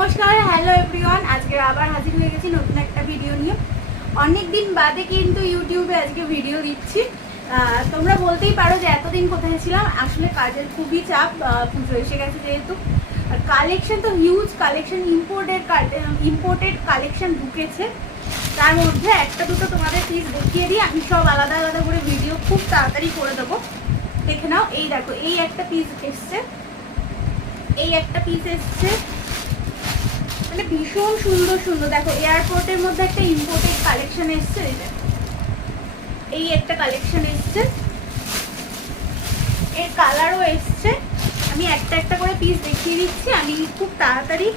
নমস্কার, hello everyone. আজকে আবার হাজির হয়ে গেছি নতুন একটা ভিডিও নিয়ে। অনেক দিন বাদে কিন্তু ইউটিউবে আজকে ভিডিও দিচ্ছি। তোমরা বলতেই পারো যে এতদিন কোথায় ছিলাম। আসলে কাজের খুবই চাপ, পুজো এসে গেছে যেহেতু। আর কালেকশন তো হিউজ কালেকশন, ইম্পোর্টেড কালেকশন ঢুকেছে। তার মধ্যে একটা দুটো তোমাদের পিস দেখিয়ে দিই। আমি সব আলাদা আলাদা করে ভিডিও খুব তাড়াতাড়ি করে দেবো, দেখে নাও। এই দেখো, এই একটা পিস এসছে, এই একটা পিস এসছে, মানে ভীষণ সুন্দর সুন্দর। দেখো এয়ারপোর্টের মধ্যে একটা ইম্পোর্টেড কালেকশন এসছে, এই একটা কালেকশন এসছে, এর কালারও এসছে। আমি একটা একটা করে পিস দেখিয়ে দিচ্ছি। আমি খুব তাড়াতাড়ি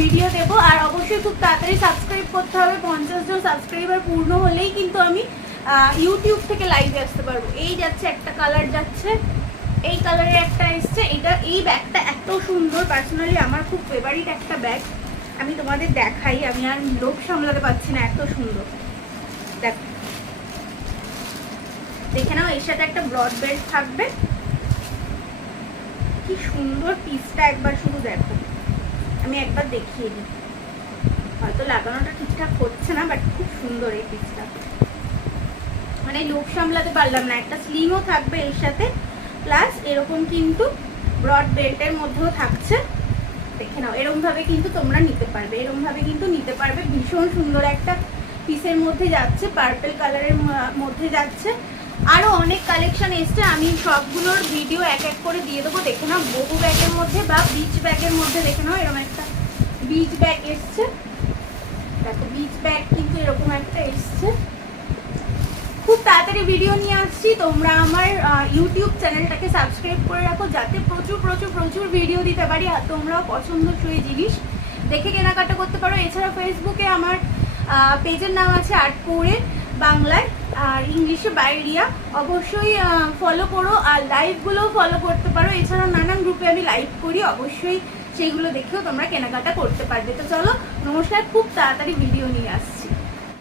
ভিডিও দেবো, আর অবশ্যই খুব তাড়াতাড়ি সাবস্ক্রাইব করতে হবে। 50 জন সাবস্ক্রাইবার পূর্ণ হলেই কিন্তু আমি ইউটিউব থেকে লাইভে আসতে পারবো। এই যাচ্ছে একটা কালার, যাচ্ছে এই কালারের একটা এসছে। এই ব্যাগটা এত সুন্দর, পার্সোনালি আমার খুব ফেভারিট একটা ব্যাগ। আমি তোমাদের দেখাই, আমি আর লোভ সামলাতে পারছি না, এত সুন্দর। দেখে নাও, এর সাথে একটা ব্রড বেল্ট থাকবে। কি সুন্দর পিসটা, একবার শুধু দেখো। আমি একবার দেখিয়ে দিই, হয়তো লাগানোটা ঠিকঠাক হচ্ছে না, বাট খুব সুন্দর এই পিসটা। মানে লোভ সামলাতে পারলাম না। একটা স্লিংও থাকবে এর সাথে, প্লাস এরকম কিন্তু ব্রড বেল্টের মধ্যেও থাকছে। দেখে নাও, এরকম ভাবে কিন্তু তোমরা নিতে পারবে, এরকম ভাবে কিন্তু নিতে পারবে। ভীষণ সুন্দর একটা পিসের মধ্যে যাচ্ছে, পার্পল কালারের মধ্যে যাচ্ছে। আরো অনেক কালেকশন এসছে, আমি সবগুলোর ভিডিও এক এক করে দিয়ে দেবো। দেখে নাও, বহু ব্যাগের মধ্যে বা বিচ ব্যাগের মধ্যে, দেখে নাও এরকম একটা বিচ ব্যাগ এসছে। দেখো বিচ ব্যাগ কিন্তু এরকম একটা এসছে। খুব তাড়াতাড়ি ভিডিও নিয়ে আসছি। তোমরা আমার ইউটিউব চ্যানেলটাকে সাবস্ক্রাইব করে রাখো, যাতে প্রচুর প্রচুর প্রচুর ভিডিও দিতে পারি, আর তোমরাও পছন্দসই জিনিস দেখে কেনাকাটা করতে পারো। এছাড়া ফেসবুকে আমার পেজের নাম আছে আর্ট করে বাংলায়, আর ইংলিশে বাইরিয়া। অবশ্যই ফলো করো, আর লাইভগুলোও ফলো করতে পারো। এছাড়া নানান গ্রুপে আমি লাইভ করি, অবশ্যই সেইগুলো দেখেও তোমরা কেনাকাটা করতে পারবে। তো চলো, নমস্কার, খুব তাড়াতাড়ি ভিডিও নিয়ে আসছি।